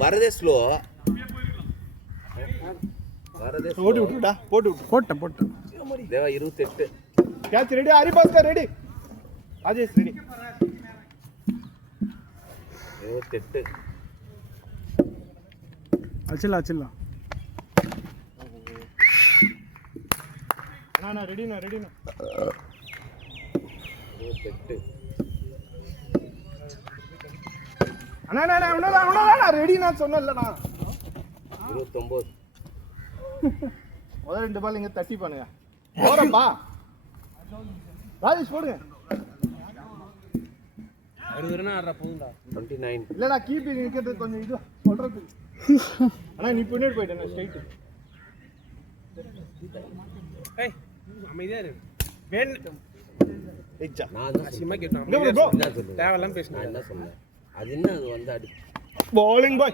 வரதே ஸ்லோ. வரதே ஓடி விட்டுடா. போட்டு தேவா 28. Catch ready. Haribhaskar ready. Rajesh ready. 28. அச்சில்லா அண்ணா ரெடிண்ணா 28. அண்ணா ரெடிண்ணா சொன்னேன்லண்ணா. 29. முதல் 2 பால் இங்க தட்டி பண்ணுங்க. போறப்பா ராஜேஷ் போடுங்க. 29. இல்லடா கீப்பிங் நிக்கிறது கொஞ்சம் இது சொல்றது. அண்ணா நீ பின்னாடி போயிட்டேன் ஸ்ட்ரைட். ஏய் அமைதியா இரு. வேன் எச்சா நான் தான் சிம்மா கேட்டேன். ப்ரோ தேவலாம் பேசுனேன். நான் என்ன சொன்னேன்? அது என்ன அது வந்து அடி bowling boy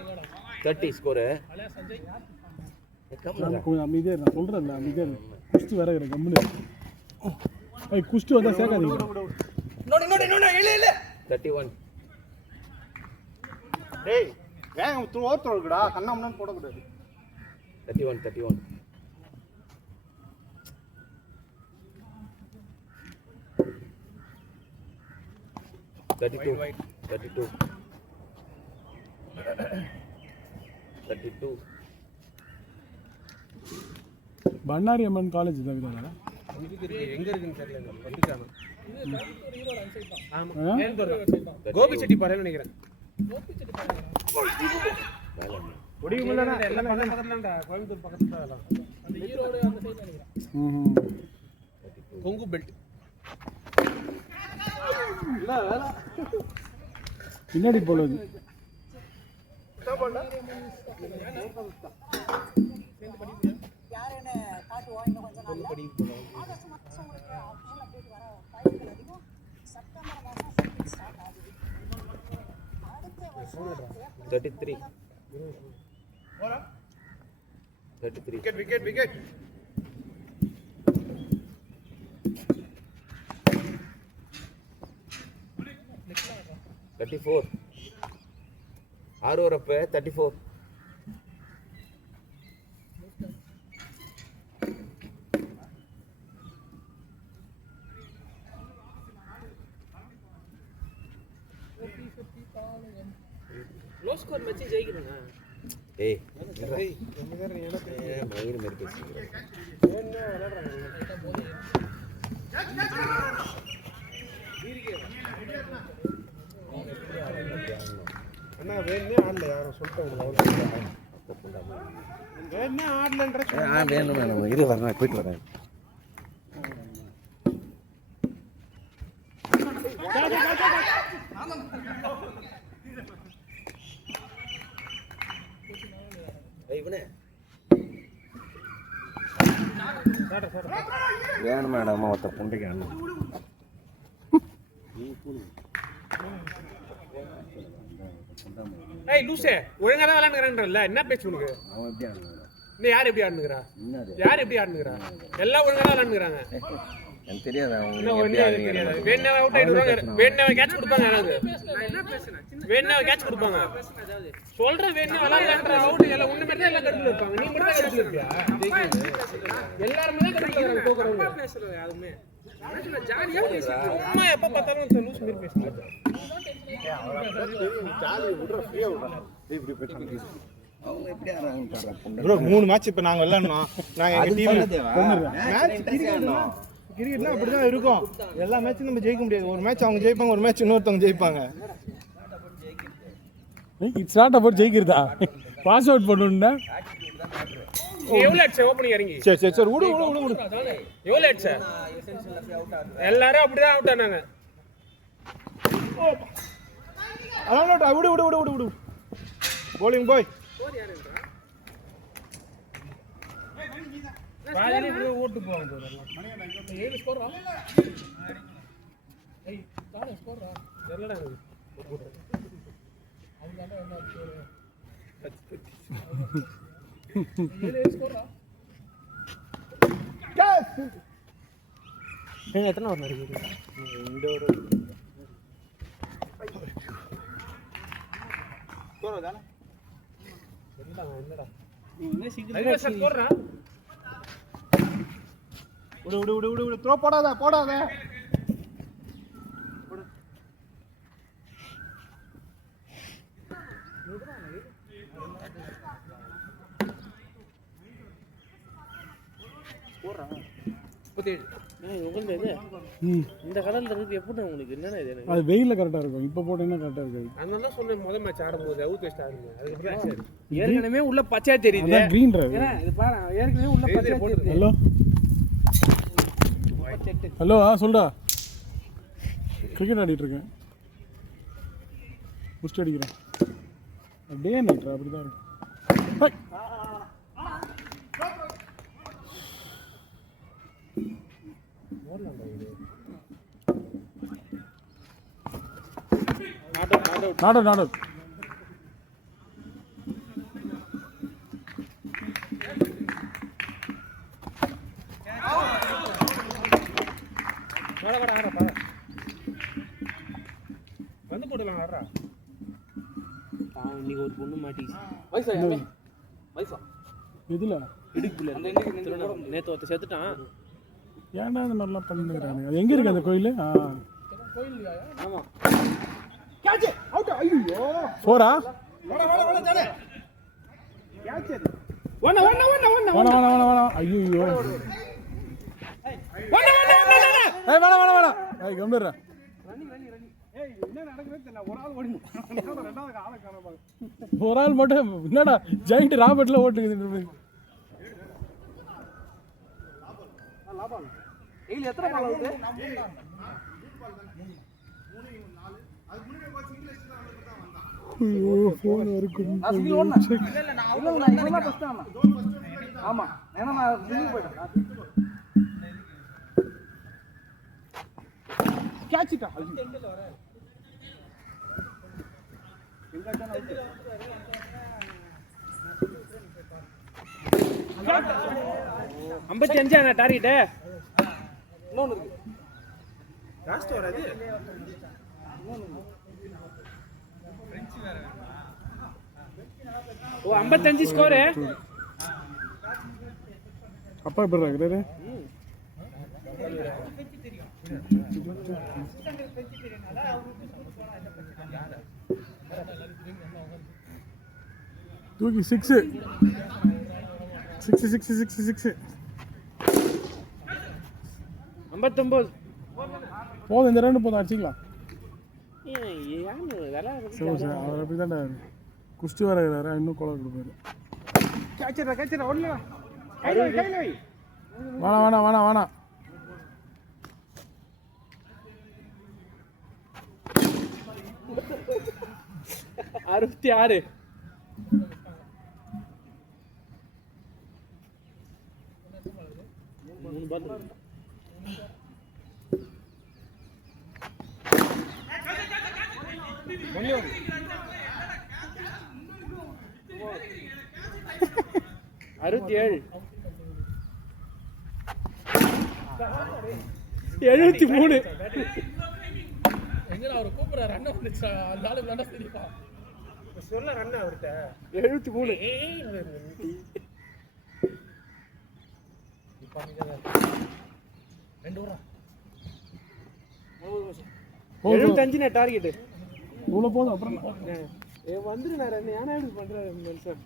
30 ஸ்கோர். கொஞ்சம் அமைதியா இரு. நான் சொல்றேன் அமைதியா இரு. குஸ்தி வர இரு கம்முனு. ஏய் குஸ்தி வந்தா சேக்காதீங்க. நோடி இல்ல 31. டேய் வேகம் ஓவர் இருக்குடா. கண்ணா முன்னாடி போட கூடாது. 31. 32. பண்ணாரி அம்மன் காலேஜ் தான் விடாதா? எங்க இருக்குன்னு தெரியல. வந்துட்டானே. ஆமா. கோபி செட்டி பாறைன்னு நினைக்கிறேன். ஒடிக்கு முள்ளனா எல்லாம் பக்கத்துலடா. கோயம்புத்தூர் பக்கத்துல தான். அந்த ஈரோடு அந்த சைடுல நினைக்கிறேன். கொங்கு பெல்ட். இல்ல வேற பின்னாடி போலது. யாரேனே காட்டு வாங்க கொஞ்ச நாள்ல ஆகஸ்ட் மாசம் உங்களுக்கு ஆபீஷியல் அப்டேட் வர வாய்ப்புகள் அதிகம். செப்டம்பர் மாசம் ஷூட்டிங் ஸ்டார்ட் ஆகுது. அடுத்த வருஷம் 33. 33. விக்கெட் 34. 6 ஓவர் அப்ப 34. லோ ஸ்கோர் மேட்ச் ஜெயிக்கணும்னா. ஏய் எனக்கு மயிர் மாதிரி பேசுறீங்க. என்ன விளையாடுறாங்க. அண்ணா வேணே ஆடல யாரும் சொல்லிட்டாங்க. வேணே ஆடலன்ற வேணும் இரு வரேன் போயிட்டு வரேன். வேணும் மேடம் ஒருத்த புண்டைக்கு அண்ணன் ஏய் லூசே ஒழுங்கா தான் விளையாடுறேன்றல்ல. என்ன பேச்சு உனக்கு? அவன் எப்படி ஆடுறான்? இன்னும் யார் எப்படி ஆடுனுங்கறா? யார் எப்படி ஆடுனுங்கறா? எல்லாம் ஒழுங்கா தான் விளையாடுறாங்க. எனக்கு தெரியாது அவங்க இன்னும் ஒண்ணே தெரியாது. வேணா அவுட் ஆயிடுவாங்க. வேணா கேட்ச் கொடுப்பாங்க. எனக்கு என்ன பேசுறேன்? வேணா கேட்ச் கொடுப்பாங்க. சொல்ற வேணா விளையாடுற அவுட் எல்லாம் ஒண்ணு மட்டும் எல்லாம் கடுப்புல இருப்பாங்க. நீ மட்டும் தான் கடுப்புல இருப்பியா? எல்லாரும் தான் கடுப்புல இருக்காங்க. போக்குறவங்க பேசுறது யாருமே ஜாலியா பேசுறாங்க. அம்மா எப்ப பார்த்தாலும் லூஸ் மாதிரி பேசுறாங்க. ஜாலி விடுற ஃப்ரீயா விடுற. இப்படி பேசுறாங்க. அவங்க எப்படி ஆடுறாங்க பாரு புண்டை. ப்ரோ 3 மேட்ச் இப்ப நாங்க விளையாடணும். நாங்க எங்க டீம்ல மேட்ச் கிரிக்கெட்னா அப்படிதான் இருக்கும். எல்லா மேட்சும் நம்ம ஜெயிக்க முடியாது. ஒரு மேட்ச் அவங்க ஜெயிப்பாங்க, ஒரு மேட்ச் இன்னொருத்தவங்க ஜெயிப்பாங்க. இட்ஸ் நாட் அபௌட் ஜெயிக்கிறதா. பாஸ் அவுட் பண்ணனும்னா எவ்வளவு அடிச்ச ஓபனிங் இறங்கி. சரி விடு. எவ்வளவு அடிச்ச? எல்லாரும் அப்படிதான் அவுட் ஆனாங்க. அதான் விடு. bowling boy பாதியிலே ஓட்டு போவாங்க. 7 ஸ்கோர் வா. ஏய் தான ஸ்கோர் வா. தெரியலடா எனக்கு. அவங்களால என்ன ஸ்கோர்? 7 ஸ்கோர் வா. கேஸ் எத்தனை ஓவர் இருக்கு? 2 ஓவர். போடுறா விடு த்ரோ போடாத இந்த கடல்ல இருக்கு எப்படி உங்களுக்கு என்னன்னா இது அது வெயில்ல கரெக்டா இருக்கும். இப்போ போட்டீங்கன்னா கரெக்டா இருக்காது. அதனால சொன்னேன் முதல் மேட்ச் ஆடும்போது அவுட் வெஸ்ட் ஆடுங்க அதுக்கு ஏற்கனவே உள்ள பச்சையா தெரியுது. அதான் கிரீன் டிரைவ். இது பாரு ஏற்கனவே உள்ள பச்சையா தெரியுது. ஹலோ ஹலோ சொல்டா. கிரிக்கெட் ஆடிட்டு இருக்கேன். புஸ்ட் அடிக்கிறேன். அப்படியே நட்ரா அப்படிதான் இருக்கு. High not out. வாடா ஆடுறா பாரு வந்து போடலாம் ஆடுறா இன்னைக்கு ஒரு பொண்ணு மாட்டிச்சு வயசா எதுல இடுக்குள்ள நேத்து ஒருத்த செத்துட்டான். ஏன்டா இந்த மாதிரிலாம் பண்ணிக்கிறாங்க? அது எங்க இருக்கு அந்த கோயில்? ஆமா கேட்ச் அவுட். ஐயோ போரா வாடா ஜானே கேட்ச் ஒண்ணு வேணா ஐயோ ஏய் வேணா ஏய் கம்முறா. ஏய் என்ன நடக்குதுன்னு தெரியல. ஒரு ஆள் ஓடினு ரெண்டாவது ஆளை காணோம். ஒரு ஆள் மட்டும் என்னடா ஜெயிண்ட் ராபர்ட்ல ஓட்டுக்குது. லாபம் ஏய் எத்தனை பால் ஆகுது? ஐயோ போன் வரைக்கும் ஆமா ஏன்னா நான் சிங்கிள் போயிட்டேன். கேட்சிட்டா ஐம்பத்தி அஞ்சா டார்கெட்டு இன்னொன்று இருக்கு லாஸ்ட் வராது. ஓ 55 ஸ்கோரு. அப்பா எப்படி இருக்கிறாரு? தூக்கி 6 59 போதும். இந்த ரெண்டு போதும் அடிச்சிக்கலாம். சரி அவர் அப்படி தான்டா குஸ்தி வர இருக்கிறாரு. இன்னும் கோலை கொடுப்பாரு. கேட்சிடா ஒண்ணு கையில வை. வேணா 66 மூணு பால் 67 73 எங்கடா அவர் கூப்பிடுறாரு ரன் வந்துச்சா அந்த ஆளு நல்லா தெரியுமா சொல்ல ரன் அவர்ட்ட 73 ரெண்டு ஓரா 75 டார்கெட் இவ்வளோ போதும். அப்புறம் வந்துரு நான் ரெண்டு ஏன்னா இப்படி பண்றாரு மனுஷன்.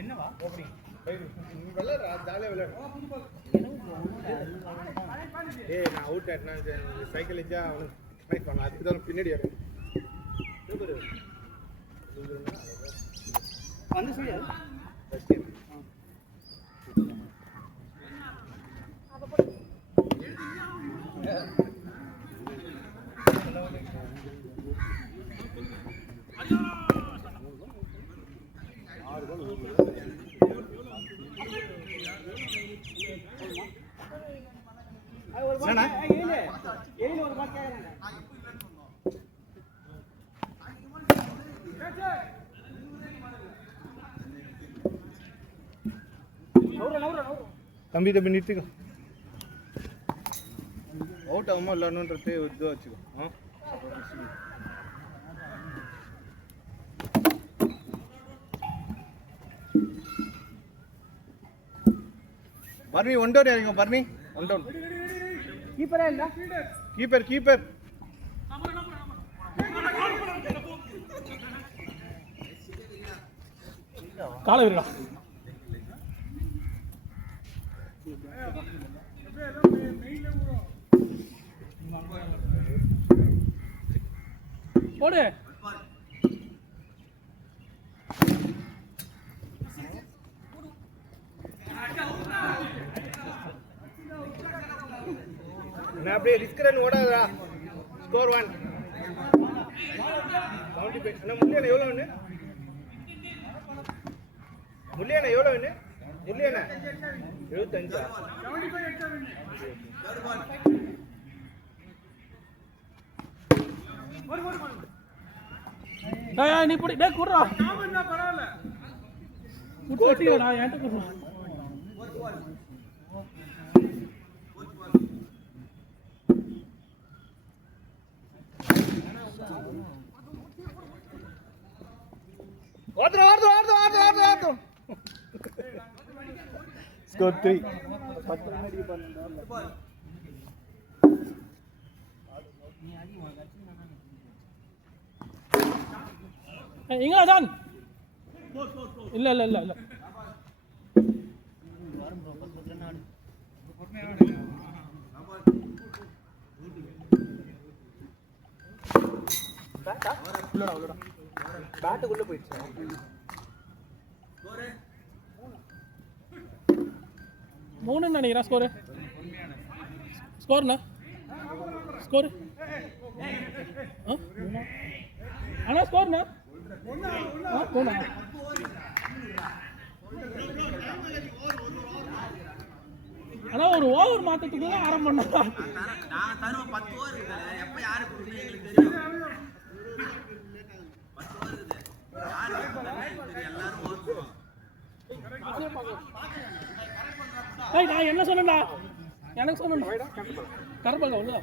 என்னவா ஓப்பனிங் விளையாடுறா ஜாலியாக விளையாடு. ஏய் நான் அவுட் ஆட்டினா சைக்கிள் வச்சா அவனுக்கு ஃபைட் பண்ணலாம். அதுக்கு தான் பின்னாடி வரும். வந்து தம்பி தம்பி நிறுத்திக்கோ. அவுட் ஆகுமா இல்லைன்னுன்றது இதுவாக வச்சுக்கோ. பர்னி 1 டவுன் இறங்க. பர்னி 1 டவுன். கீப்பர் காலை விடுடா. போடு. நான் அப்படியே ரிஸ்க் ரன் ஓடாதடா. ஸ்கோர் 1. 75. அண்ணா முல்லியண்ணா எவ்வளோ வேணும்? முல்லியண்ணா எவ்வளோ வேணும்? முல்லியண்ணா 75. நீ போடி. டேய் குடுறா. பரவாயில்ல. குடுடா ஏன்ட்ட குடுறா. ஓடு. ஸ்கோர் 3. இங்களா ஜான். இல்ல பேட்டுக்குள்ள போயிடுச்சு. மூணு நினைக்கிறேன் ஸ்கோர்ண்ணா. ஸ்கோர் அண்ணா ஸ்கோர்ண்ணா. போனா ஆனா ஒரு ஓவர் மாத்தத்துக்கு தான் ஆரம்பம் பண்ணா. நான் தருவோம் 10 ஓவர் இருக்குல்ல. எப்ப யாரு குடுக்குறீங்க எங்களுக்கு தெரியும். 10 ஓவர் இருக்குது. யாரு குடுக்குறாங்க எங்களுக்கு தெரியும். எல்லாரும் ஓவர் போடுவாங்க. ஏய் நான் என்ன சொன்னேன்டா? எனக்கு சொன்னேன்டா. கரபங்க உள்ள.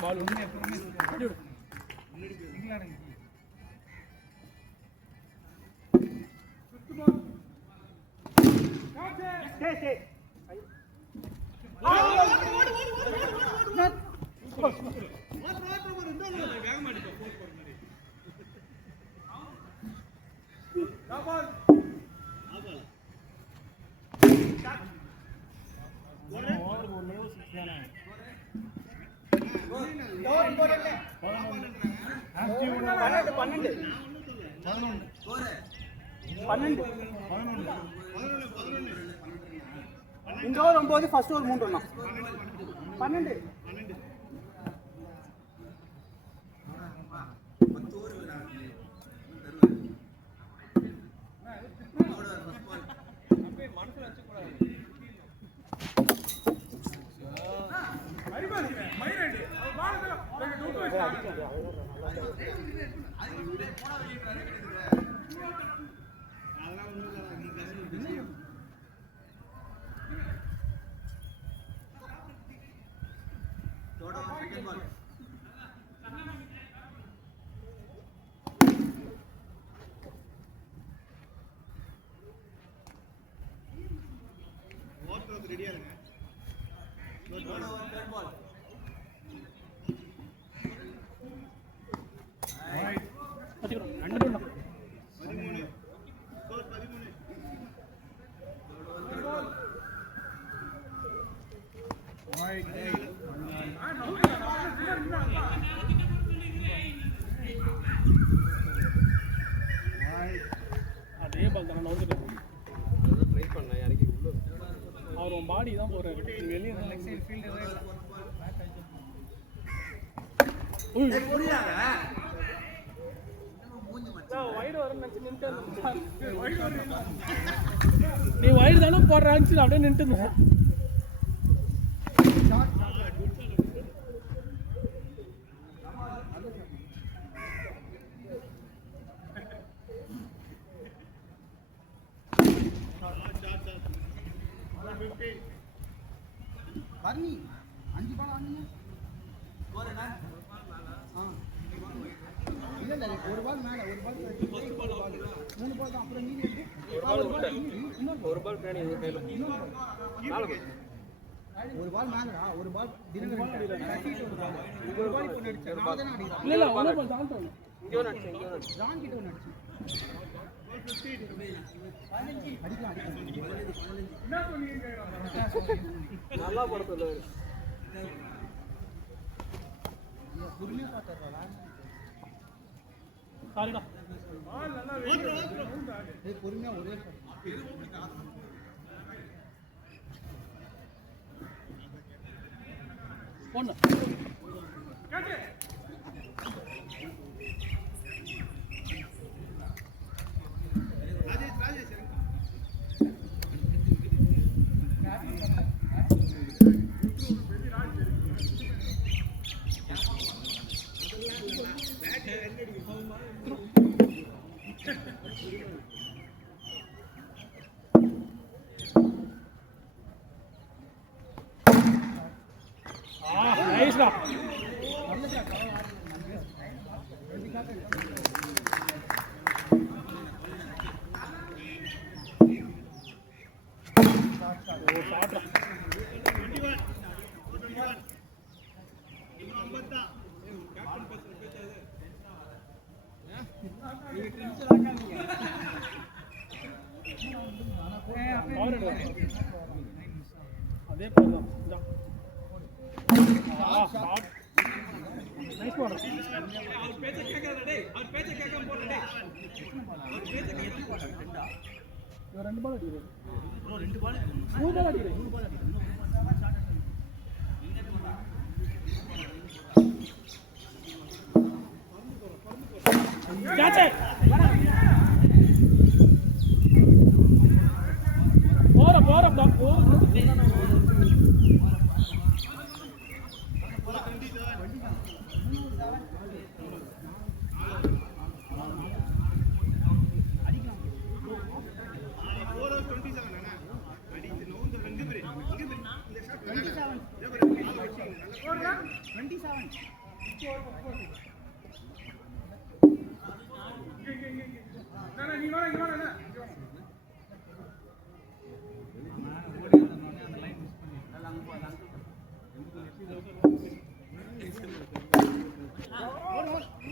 பால் ஒண்ணே எப்பவுமே அடி விடு. சிங்கிளா இருங்க. சுத்துமா. சே. இந்த ஓவர் 9, ஃபர்ஸ்ட் ஓவர் 3 ரன். 12. ரெடியா இருங்க. பாடி தான் போறாரு வெளியே வைடு வரும் நீ வைடு தானே போடுறான்னு அப்படியே நின்று பரணி 5 பால் ஆடுங்க இல்ல ஒரு பால் மேல ஒரு பால் 3 பால் தான் அப்புறம் நீங்க ஒரு பால் பிராணி இது கையில ஒரு பால் மேலடா ஒரு பால் தினகரன் ஒரு பால் இப்போ நடிச்சா நான் தான் அடிக்கிறேன் இல்ல ஒரு பால் தான் தோணும் இங்க ஒரு அடிச்சு இங்க ஒரு அடிச்சு ஜான் கிட்ட ஒன்னு அடிச்சு அடிக்கலாம் என்ன பண்ணீங்க நல்லா படுறது புரியுமே பாத்தறடா சாரிடா பால் நல்லா ஏய் பொறுமையா ஒரே பொண்ணு நைஸ்டா அதே போதும் நைஸ் பால் அவர் பேச்ச கேட்காத டேய் அவர் பேச்ச கேட்காம போடா டேய் அவர் பேச்ச கேட்காத இவன் 2 பால் அடிக்குது ப்ரோ 2 பால் 3 பால் அடிக்குது 3 பால் அடிக்குது கேட்ச் போற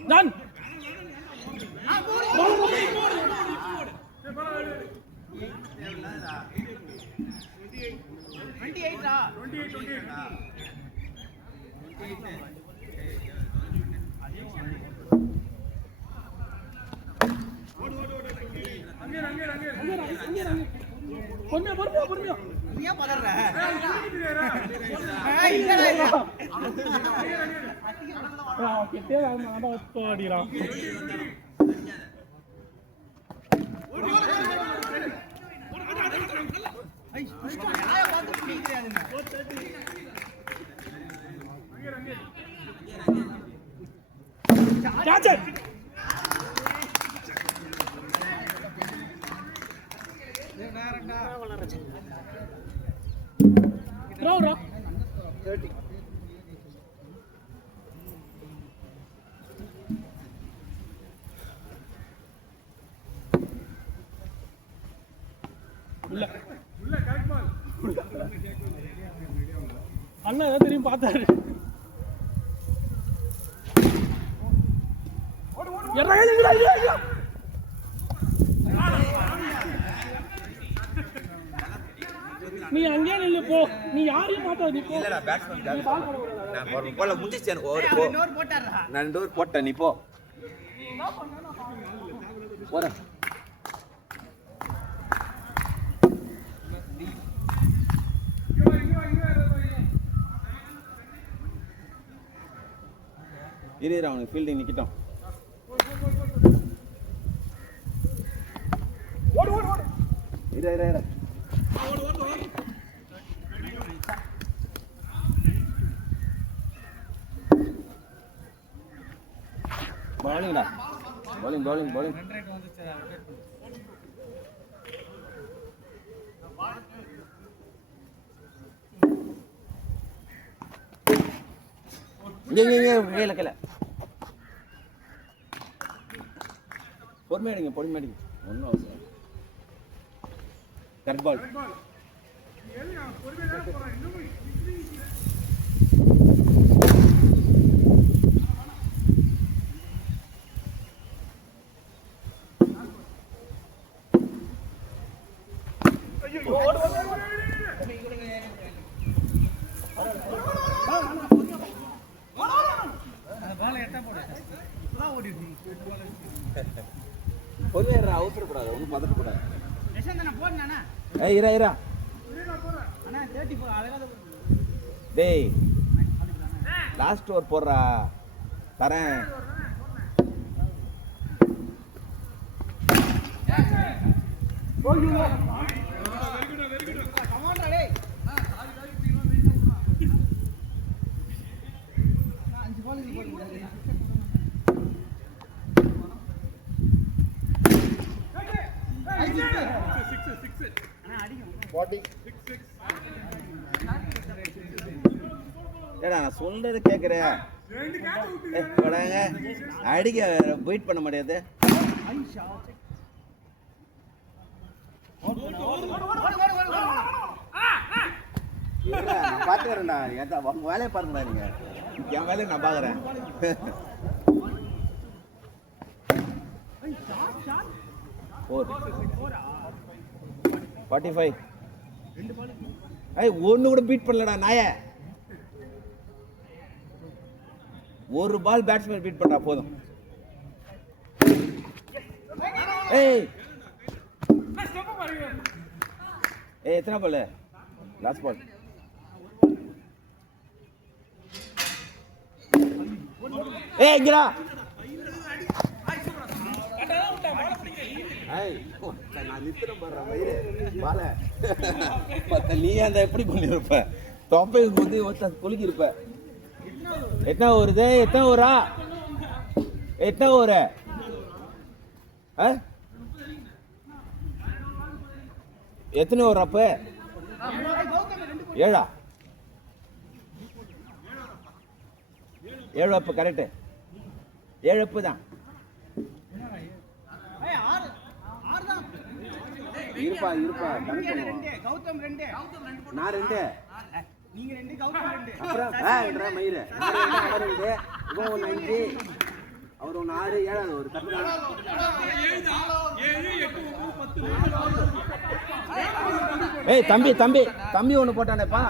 Done. பொறுமையா நீ ஏன் பதறற கிட்டே அடிக்கிறான் அண்ணா ஏதோ தெரியும் பார்த்தாரு. நீ அங்கே நில்லு போ, நீ யாரையும் மாத்தாத நீ போ. இல்லடா பேட்ஸ்மேன் நான் ஒரு போல முடிச்சிச்சு எனக்கு ஓவர் போட்டாரா நான் 2 ஓவர் போட்டேன் நீ போ போறேன் இரு அவனுக்கு ஃபீல்டிங் நிற்கட்டும். இரு இரு இரு பவுலிங்டா பவுலிங் பவுலிங் பவுலிங் கையில் கையில் பொறுமையாடிங்க பொறுமையாடிங்க ஒன்றும் அவசியம் கரெக்ட் பால் பொறுமையா அவசரப்படாது ஒன்றும் பதட்டக்கூடாது. இரா இரா டேய் லாஸ்ட் ஓவர் போடுறா தரேன். ஏடா நான் சொல்றது கேட்குறேன். அடிக்க வெயிட் பண்ண முடியாது. நான் பார்த்துக்கிறேன்டா உங்க வேலையை பாருங்கடா. நீங்க என் வேலையை நான் பார்க்குறேன். 45 ஒன்று கூட பீட் பண்ணலடா நாய. ஒரு பால் பேட்ஸ்மேன் பீட் பண்ணா போதும். எத்தனை பால் லாஸ்ட் பால்? இங்கடா நான் நித்திரம் பண்றேன் வயிறு பால நீ அந்த எப்படி பண்ணிருப்ப தொப்பைக்கு வந்து குலுக்கி இருப்ப. எத்தனை வருது? எத்தனை ஊரா? எத்தனை ஊரு? எத்தனை ஊர் அப்ப? 7 7 அப்பு கரெக்டு. 7 அப்பு தான். இருப்பா இருப்பா கௌதம் 2 நான் 2 நீங்க 2 கௌதம் 2 அப்புறம் மயிறு 2 இவன் 1 5 அவர் 1 6 7 ஒரு தப்பு. 7 8 9 10 தம்பி தம்பி தம்பி ஒன்று போட்டானேப்பா.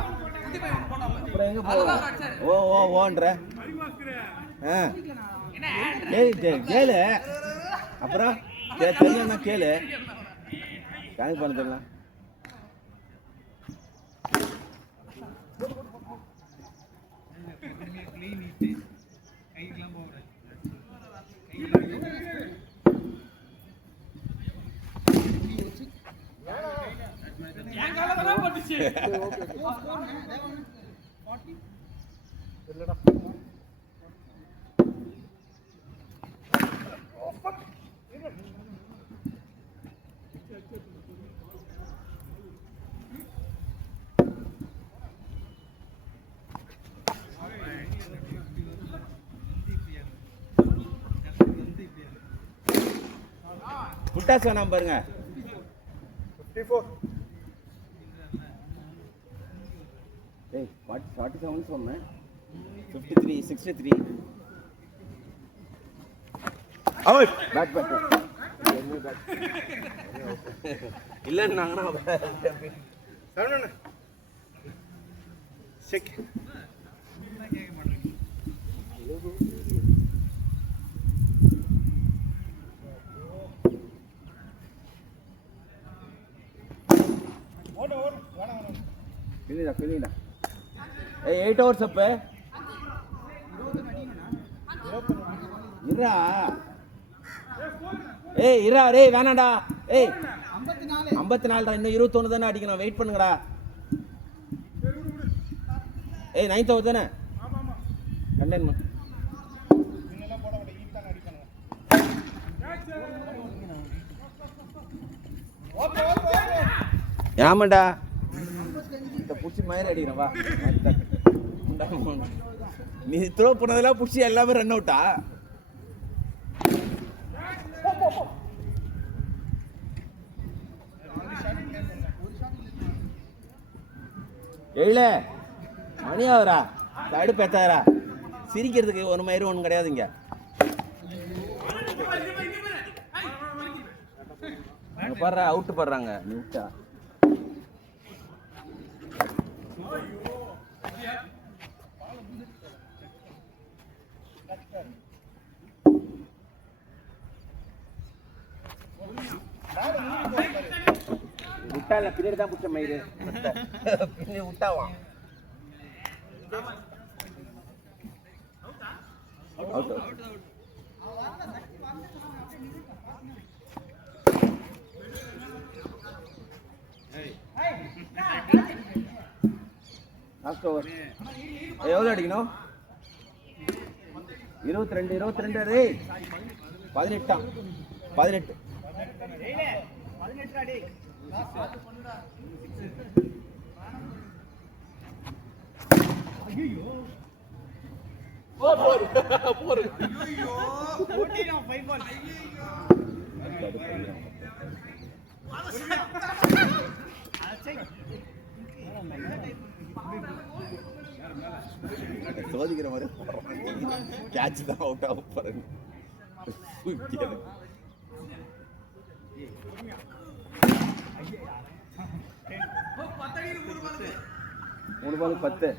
அப்புறம் எங்க போ ஓன்ற கேளு. அப்புறம் தெரியலன்னா கேளு. கணக்கு பண்ண தெரியலாம். புட்டாஸ் வேணாம் பாருங்க. 47 சொன்னேன். 53 63 பேட் இல்லைன்னாங்கன்னா Finish. 8 hours up. இருடா. ஏய் இரா ரே வேணாடா. ஏய் 54 இன்னும் 21 தானே அடிக்கணும். வெயிட் பண்ணுங்கடா. ஏய் 9th ஓவர் தானே. கண்டென்மெண்ட் ஆமாண்டா. இந்த புடிச்சி மயிர் அடிக்கிறேன் வா. நீ த்ரோ பண்ணதெல்லாம் புடிச்சி எல்லாமே ரன் அவுட்டா? எழில மணி ஆகுறா சைடு பேத்தாரா. சிரிக்கிறதுக்கு ஒரு மயிரும் ஒன்றும் கிடையாதுங்க. பாடுறா அவுட்டு போடுறாங்க. நீ விட்டா விட்டால பின்னாடி தான் பிடிச்ச மயிறு. பின்னாடி விட்டாவா அவுட். லாஸ்ட் ஓவர் எவ்வளோ அடிக்கணும்? 22 ரே 18 சோதிக்கிற மாதிரி கேட்ச் தான் அவுட் ஆக பாருங்க. 3 பால் 10.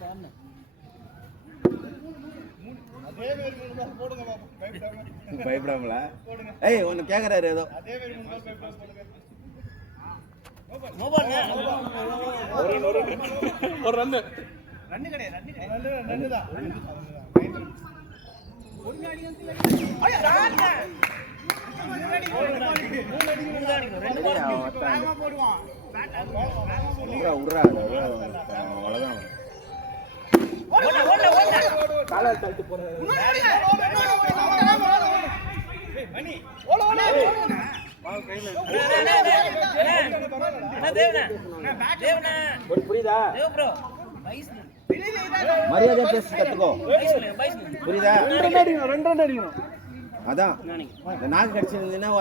பயப்படாமல ஏய் ஒன்னு கேக்குறாரு ஏதோ. ஒரு ரன் புரியுதா? மரியாதை பேசி கத்துக்கோ. புரியுதா? 2 ரன் அடிக்கணும். அதான் இந்த நாக்கு கடிச்சிருந்தீங்கன்னா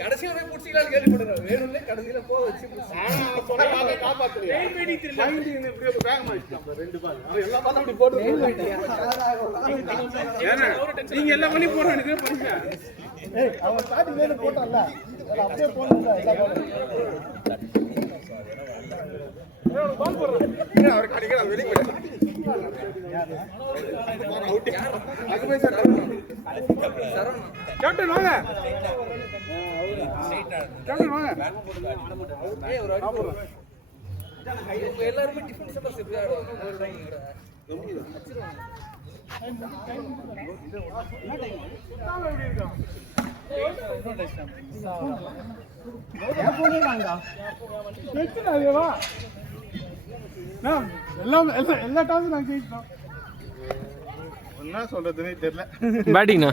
கடைசியில போய் புடிச்சிக்கலாம் கேள்விப்படுறேன். வேணும்னே கடைசியில போக வச்சு நீங்க எல்லா பண்ணி போடுறாங்க. அவன் ஸ்டார்டிங் வேணும் போட்டான்ல அப்படியே போடணும். அவர் கடிக்கிறார் வெளியே கேப்டன் வாங்க. கேப்டன் வாங்க. எல்லாருமே டிஃபென்ஸ் எல்லா டாஸும் நான் ஜெயிச்சோம். என்ன சொல்றதுன்னே தெரியல. பேட்டிங்